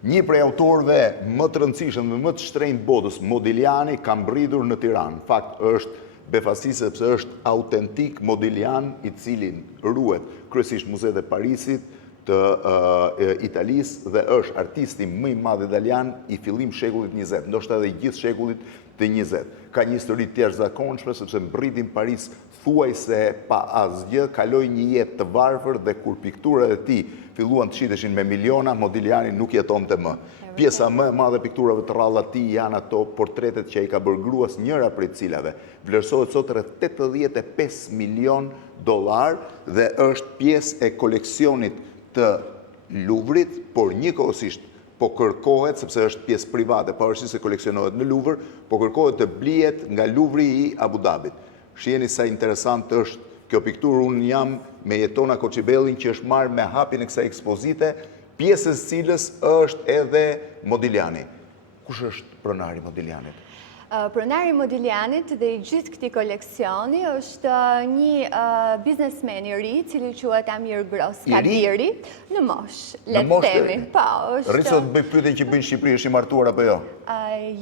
Një prej autorëve më të rëndësishëm dhe më të shtrenjtë botës, Modigliani, ka mbërritur në Tiranë. Në fakt është befasi sepse është autentik Modiglian, i cili ruhet kryesisht muzeet e Parisit, të Italisë dhe është artisti më i madh italian i fillim shekullit 20, ndoshta edhe i gjithë shekullit të 20. Ka një histori të jashtëzakonshme sepse mbriti në Paris thuajse pa asgjë, kaloi një jetë të varfër dhe kur pikturat e tij filluan të shiteshin me miliona, Modigliani nuk jetonte më. Pjesa më e madhe e pikturave të rralla të tij janë ato portretet që ai ka bërë gruas, njëra prej cilave vlerësohet sot rreth $85 milion dhe është pjesë e koleksionit të Louvrit, por njëkohësisht po kërkohet, sepse është pjesë private, pavarësisht se koleksionohet në Louvre, po kërkohet të blihet nga Louvri i Abu Dhabit. Shiheni sa interesant është kjo pikturë. Unë jam me Jetona Koçibellin që është marrë me hapjen e kësaj ekspozite, pjesës cilës është edhe Modigliani. Kush është pronari Modiglianit? Pronari Modiglianit dhe i gjithë këtij koleksioni është një biznesmen i ri, cili quhet Amir Gross Kabiri, në moshë, le të themi. Po, është. Rri sot bëj pyetjen që bëjnë në Shqipëri, është i martuar apo jo?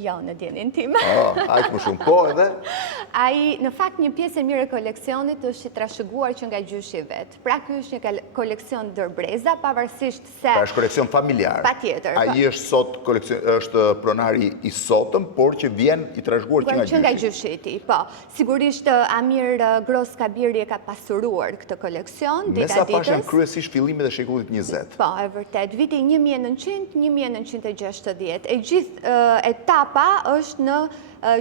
Jo, në dienin tim. Aq më shumë. Po edhe? Ai, në fakt, një pjesë e mirë e koleksionit është i trashëguar që nga gjyshi vet. Pra ky është një koleksion ndërbreza, pavarësisht se. Pra është koleksion familjar. Patjetër. Ai është sot është pronari i sotëm, por që vjen i trashëguar që nga gjyshi i tij. Po, sigurisht Amir Gross Kabiri e ka pasuruar këtë koleksion dita ditës. Me sa pashën kryesisht fillimet e shekullit 20. Po, e vërtet, viti 1900, 1960. E gjithë etapa është në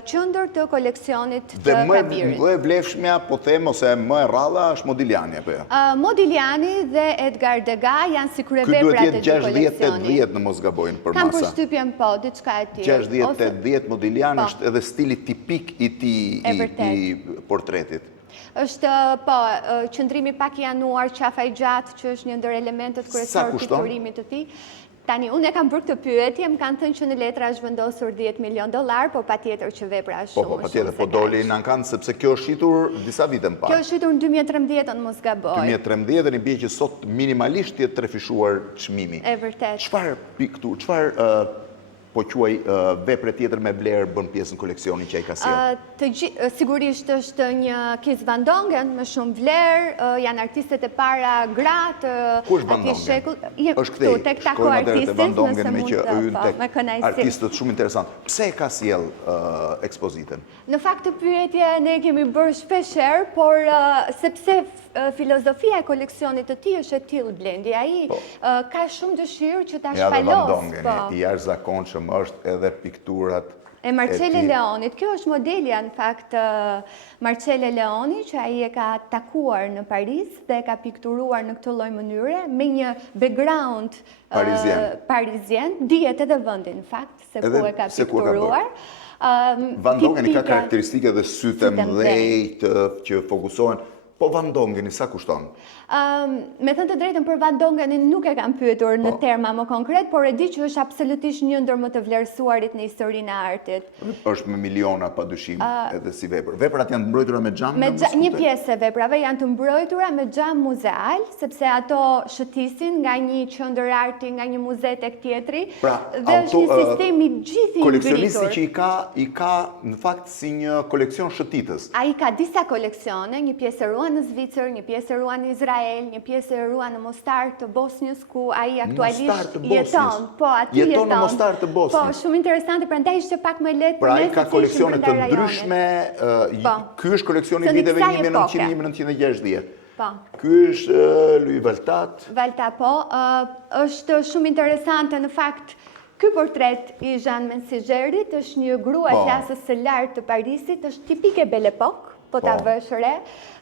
qendër të koleksionit të Kabirit. Dhe vlefshmja, po them, ose më e rralla është Modigliani, apo jo? Modigliani dhe Edgar Degas janë si kryeveprat e këtij koleksioni. 60-80 në mos gabojnë për masa. Kam përshtypjen po, diçka e tillë. 60-80 Modigliani është edhe stili tipik i tij portretit. Është, po, qëndrimi pak i anuar, qafa i gjatë, që është një ndër elementet kryesor të pikturimit të tij. Tani, unë e kam bërë këtë pyetje, më kanë thënë që në letra është vendosur $10 milion, po patjetër që vepra është shumë. Po, patjetër, po doli në kanë, sepse kjo është shitur disa vite më parë. Kjo është shitur në 2013, mos gaboj. 2013 i bie që sot minimalisht jetë trefishuar çmimi. E vërtet. Çfarë po quaj vepre tjetër me vlerë bën pjesë në koleksionin që ai ka sjellë? Sigurisht është një Kees van Dongen me shumë vlerë, janë artistet e para gratë atij shekulli. Është këtej, tek tako artistit, nëse mund të tek artistët shumë interesant. Pse e ka sjell ekspozitën? Në fakt të pyetje ne kemi bërë shpeshherë, por sepse filozofia e koleksionit të tij është e tillë, Blendi, ai ka shumë dëshirë që ta shpalos. I jashtëzakonshëm është edhe pikturat e Marcelle Leonit. Kjo është modelja, në fakt, Marcelle Leoni, që ai e ka takuar në Paris dhe e ka pikturuar në këtë lloj mënyre, me një background parizien, dihet edhe vendi, në fakt, se ku e ka pikturuar. Van Dongeni ka karakteristike dhe sytë mëdhej që fokusohen. Po Van Dongeni sa kushton? Me thënë të drejtën, për Van Dongenin nuk e kam pyetur në terma më konkret, por e di që është absolutisht një ndër më të vlerësuarit në historinë e artit. Është me miliona padyshim edhe si vepër. Veprat janë të mbrojtura me xham? Një pjesë e veprave janë të mbrojtura me xham muzeal, sepse ato shëtisin nga një qendër arti, nga një muze tek tjetri, dhe është një sistem i gjithë i ngritur. Koleksionisti që i ka në fakt si një koleksion shëtitës. Ai ka disa koleksione, një pjesë ruan në Zvicër, një pjesë ruan në Izrael, një pjesë ruan në Mostar të Bosnjës, ku ai aktualisht jeton. Po, aty jeton. Jeton në Mostar të Bosnjës. Po, shumë interesante, prandaj ishte pak më lehtë. Pra ai ka koleksione të ndryshme. Ky është koleksioni i viteve 1900-1960. Po. Ky është Louis Vuitton. Vuitton, po, është shumë interesante në fakt. Ky portret i Jean Mensigerit është një grua e klasës së lartë të Parisit, është tipike Belle Époque, po ta vësh re,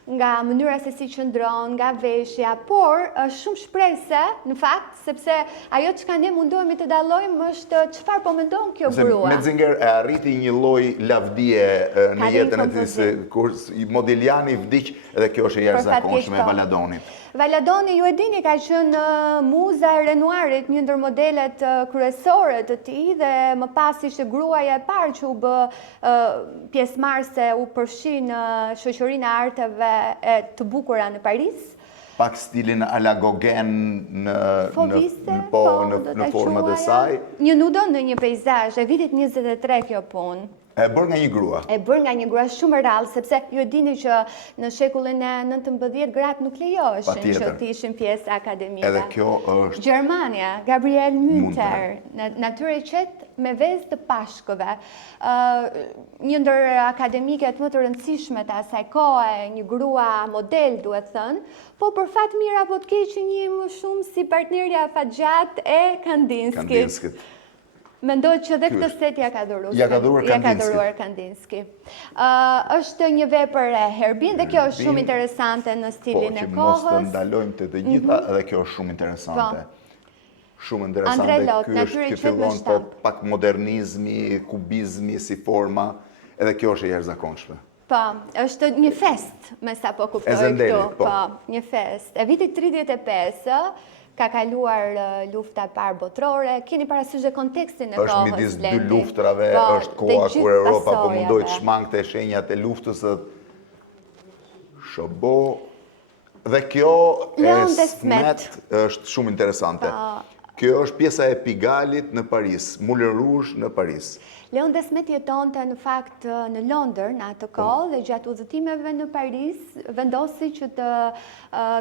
nga mënyra se si qëndron, nga veshja, por është shumë shprehse, në fakt, sepse ajo çka ne mundohemi të dallojmë është çfarë po mendon kjo grua. Metzinger e arriti një lloj lavdie në jetën e tij, kur Modigliani vdiq dhe kjo është e jashtëzakonshme e Valadonit. Valadoni, ju e dini, ka qenë muza e Renoirit, një ndër modelet kryesore të tij, dhe më pas ishte gruaja e parë që u bë pjesëmarrëse, u përfshi në shoqërinë e arteve të bukura në Paris. Pak stilin ala Gauguin në format e saj. Një nudon në një peizazh e vitit 23 kjo punë. E bërë nga një grua. E bërë nga një grua shumë rrallë, sepse ju dini që në shekullin e 19 gratë nuk lejoheshin që të ishin pjesë akademike. Edhe kjo është... Gjermania, Gabriel Münter, natyrë e qetë me vezë të pashkëve. Një ndër akademiket më të rëndësishme të asaj kohe, një grua model, duhet thënë, po për fat mirë apo të keq një më shumë si partnerja afatgjat e Kandinskit. Mendoj që dhe këtë set ja ka dhuruar Kandinski. Është një vepër e Herbin dhe kjo është shumë interesante në stilin e kohës. Po, që mos të ndalojmë të gjitha edhe kjo është shumë interesante. Shumë interesante, kjo fillon të pak modernizmi, kubizmi si forma, edhe kjo është e jashtëzakonshme. Po, është një fest, me sa po kuptoj këtu. Po, një fest. E vitit 35, ka kaluar lufta parë botërore, keni parasysh kontekstin e kohës. Është midis dy luftrave, është koha kur Europa po mundoi të shmangte shenjat e luftës së Shobo. Dhe kjo Smet është shumë interesante. Kjo është pjesa e Pigalit në Paris, Moulin Rouge në Paris. Leon Desmet jetonte në fakt në Londër në atë kohë dhe gjatë udhëtimeve në Paris vendosi që të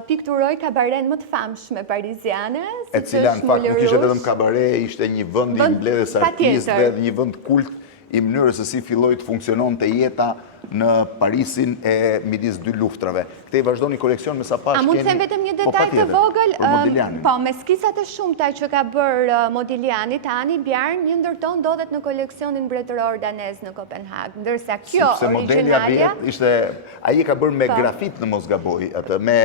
pikturoj kabaren më të famshme pariziane. E cila në fakt nuk ishte vetëm kabare, ishte një vend i mbledhjes artistëve dhe një vend kult i mënyrës se si filloi të funksiononte jeta në Parisin e midis dy luftrave. Këte i vazhdo një koleksion me sa pash keni... A mund të them vetëm një detaj të vogël? Po, me skisat e shumta që ka bërë Modigliani, Tani Bjarn, një ndërton ndodhet në koleksionin mbretëror danez në Kopenhag. Ndërsa kjo originalja... Aji ka bërë me grafit në mos gaboj, me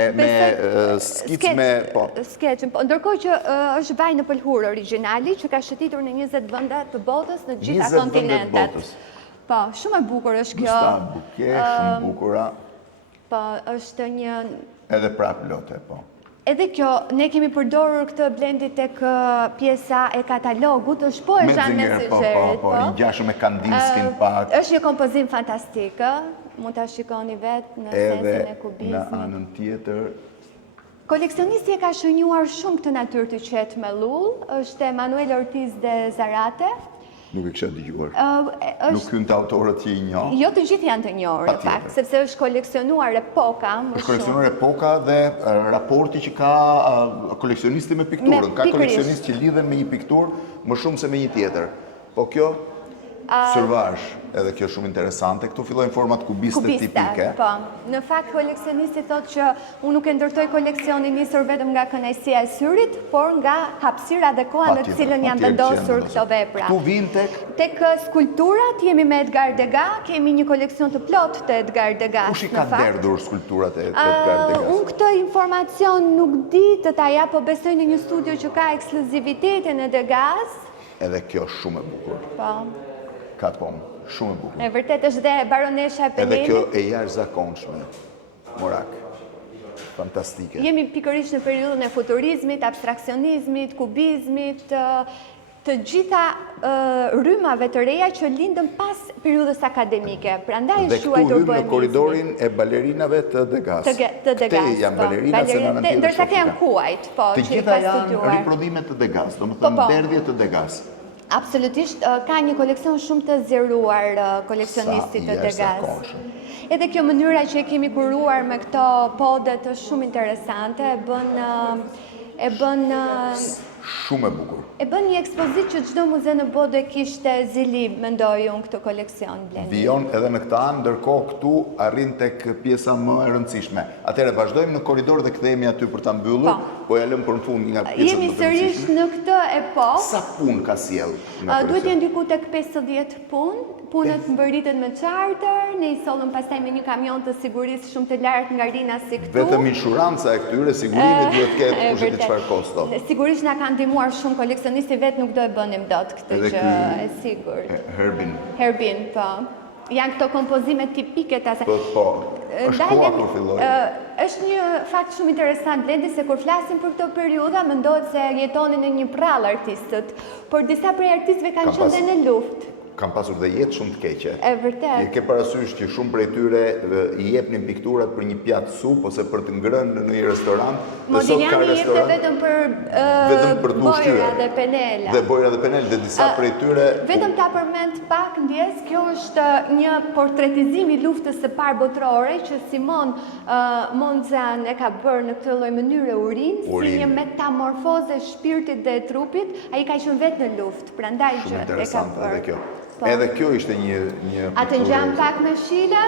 skic me... Sketch, ndërkohë që është vaj në pëlhur originali, që ka shëtitur në 20 vënda të botës në gjitha kontinentet. Po, shumë e bukur është kjo. Gustave Buquet, shumë bukura. Po, është një... Edhe prap lote, po. Edhe kjo, ne kemi përdorur këtë blendit tek pjesa e katalogut, është po e Jean Messigérit. Po, një gjashëm e Kandinskin pak. është një kompozim fantastik, mund të shikoni vetë në sensin e kubizmit. Edhe në anën tjetër... Koleksionisti e ka shënjuar shumë këtë natyrë të qetë me lull, është Emanuel Ortiz de Zarate. Nuk e kësha dëgjuar. Nuk kënë të autorët që i njohë. Jo të gjithë janë të njohër, në fakt, sepse është koleksionuar epoka. është koleksionuar epoka dhe raporti që ka koleksionisti me pikturën. Ka koleksionistë që lidhen me një pikturë më shumë se me një tjetër. Po kjo, sërvash, edhe kjo shumë interesante. Këtu fillojnë format kubiste tipike. Po. Në fakt, koleksionisti thot që unë nuk e ndërtoj koleksionin nisur vetëm nga kënaqësia e syrit, por nga hapësira dhe koha në të cilën janë vendosur këto vepra. Këtu vinë tek skulpturat jemi me Edgar Degas, kemi një koleksion të plot të Edgar Degas. Kush i ka derdhur skulpturat e Edgar Degas? Unë këtë informacion nuk di të ta jap, po besoj në një studio që ka ekskluzivitetin e Degas. Edhe kjo shumë e bukur. Po. Ka pom, shumë e bukur. E vërtet është dhe baronesha e Penellit. Edhe kjo e jashtëzakonshme. Morak. Fantastike. Jemi pikërisht në periudhën e futurizmit, abstraksionizmit, kubizmit, të gjitha rrymave të reja që lindën pas periudhës akademike. Prandaj është quajtur bohemizmi. Dhe këtu hymë në koridorin e balerinave të Degas. Të Degas. Këte janë balerinat se në nëntjetë ndërsa ke janë kuajt, po, të gjitha janë riprodhime të Degas, do më thëmë derdhje të Degas. Absolutisht, ka një koleksion shumë të zjeruar koleksionistit të Degas. Edhe kjo mënyra që e kemi kuruar me këto podet është shumë interesante, e bën shumë e bukur. E bën një ekspozit që çdo muze në botë e kishte zili, mendoj unë, këtë koleksion blendi. Vijon edhe në këtë anë, ndërkohë këtu arrin tek pjesa më e rëndësishme. Atëherë vazhdojmë në korridor dhe kthehemi aty për ta mbyllur, po ja lëm për në fund nga pjesët më të rëndësishme. Jemi sërish në këtë epokë. Sa punë ka sjell nga koleksion? Duhet të ndiku tek 50 punë. Punët mbërritet me charter, ne i sollëm pastaj me një kamion të sigurisë shumë të lartë nga Rina si këtu. Vetëm inshuranca e këtyre sigurimi duhet ketë kushtet e çfarë kosto. Sigurisht na kanë ndihmuar shumë koleksionistë vetë nuk do e bënim dot këtë gjë, e sigurt. Herbin, po. Janë këto kompozime tipike të asaj. Po, është koha kur filloi. Është një fakt shumë interesant blendi se kur flasim për këto periudha mendohet se jetonin në një prallë artistët, por disa prej artistëve kanë qenë në luftë. kam pasur dhe jetë shumë të keqe. E vërtet. Ke parasysh që shumë prej tyre i jepnin pikturat për një pjatë supë ose për të ngrënë në një restorant. Modigliani jepte vetëm për bojra dhe penela. Dhe bojra dhe penel, dhe disa prej tyre... Vetëm ta përmend pak ndjes, kjo është një portretizim i luftës së parë botërore që Simon Monzan e ka bërë në këtë lloj mënyre urin, si një metamorfoze shpirtit dhe trupit, ai ka qenë vetë në luftë, prandaj që e ka bërë. Kjo. Edhe kjo ishte një A të ngjan pak me shile?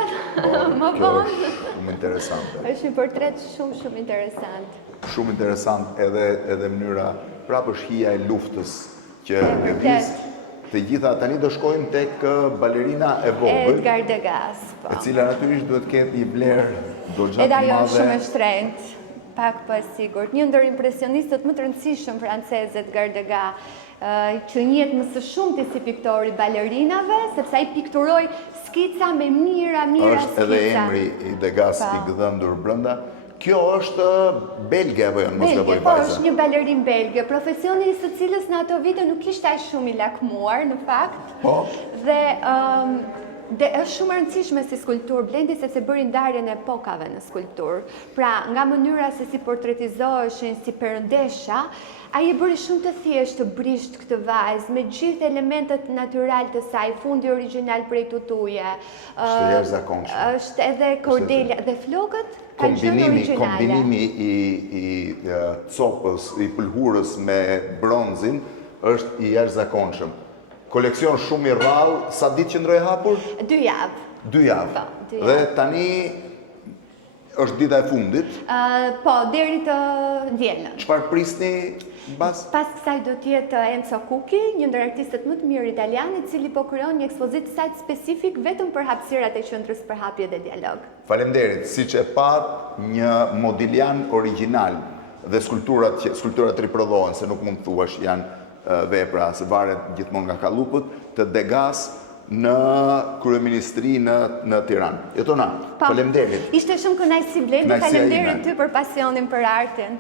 Më vonë. Shumë interesante. Është një portret shumë interesant. Shumë interesant edhe mënyra prapë është hija e luftës që lëviz. Të gjitha tani do shkojmë tek balerina e vogël, Edgar Degas, e cila natyrisht duhet ketë një vlerë goxha të edhe ajo madhe. është shumë e shtrenjtë, pak po e sigurt. Një ndër impresionistët më të rëndësishëm francez, Edgar Degas, që njihet më së shumti si piktor i balerinave, sepse ai pikturoi skica me mira skica. Është edhe emri i Degas i gdhëndur brenda. Kjo është belge apo jo, mos gaboj vajza? Po, është një balerin belge, profesioni i së cilës në ato vite nuk ishte aq shumë i lakmuar, në fakt. Po. Dhe është shumë e rëndësishme si skulptur Blendi, sepse bëri ndarjen e epokave në skulptur. Pra, nga mënyra se si portretizoheshin si perëndesha, ai e bëri shumë të thjeshtë, të brisht këtë vajzë, me gjithë elementet natyral të saj, fundi origjinal prej tutuje. Është jashtëzakonshme. Është edhe Cordelia dhe flokët kanë qenë origjinale. Kombinimi i copës, i pëlhurës me bronzin është i jashtëzakonshëm. Koleksion shumë i rrallë, sa ditë qëndroi hapur? 2 javë. 2 javë. Dhe tani është dita e fundit. Po, deri të dielën. Çfarë prisni mbas? Pas kësaj do të jetë Enzo Cucchi, një ndër artistët më të mirë italian, i cili po krijon një ekspozitë sajt specifik vetëm për hapësirat e qendrës për hapje dhe dialog. Faleminderit, siç e pat, një Modiglian origjinal dhe skulpturat riprodhohen, se nuk mund të thuash janë vepra, se varet gjithmonë nga kallupët, të Degas në kryeministri në Tiranë. Jetona, faleminderit. Ishte shumë kënaqësi Blendi, faleminderit ty për pasionin për artin.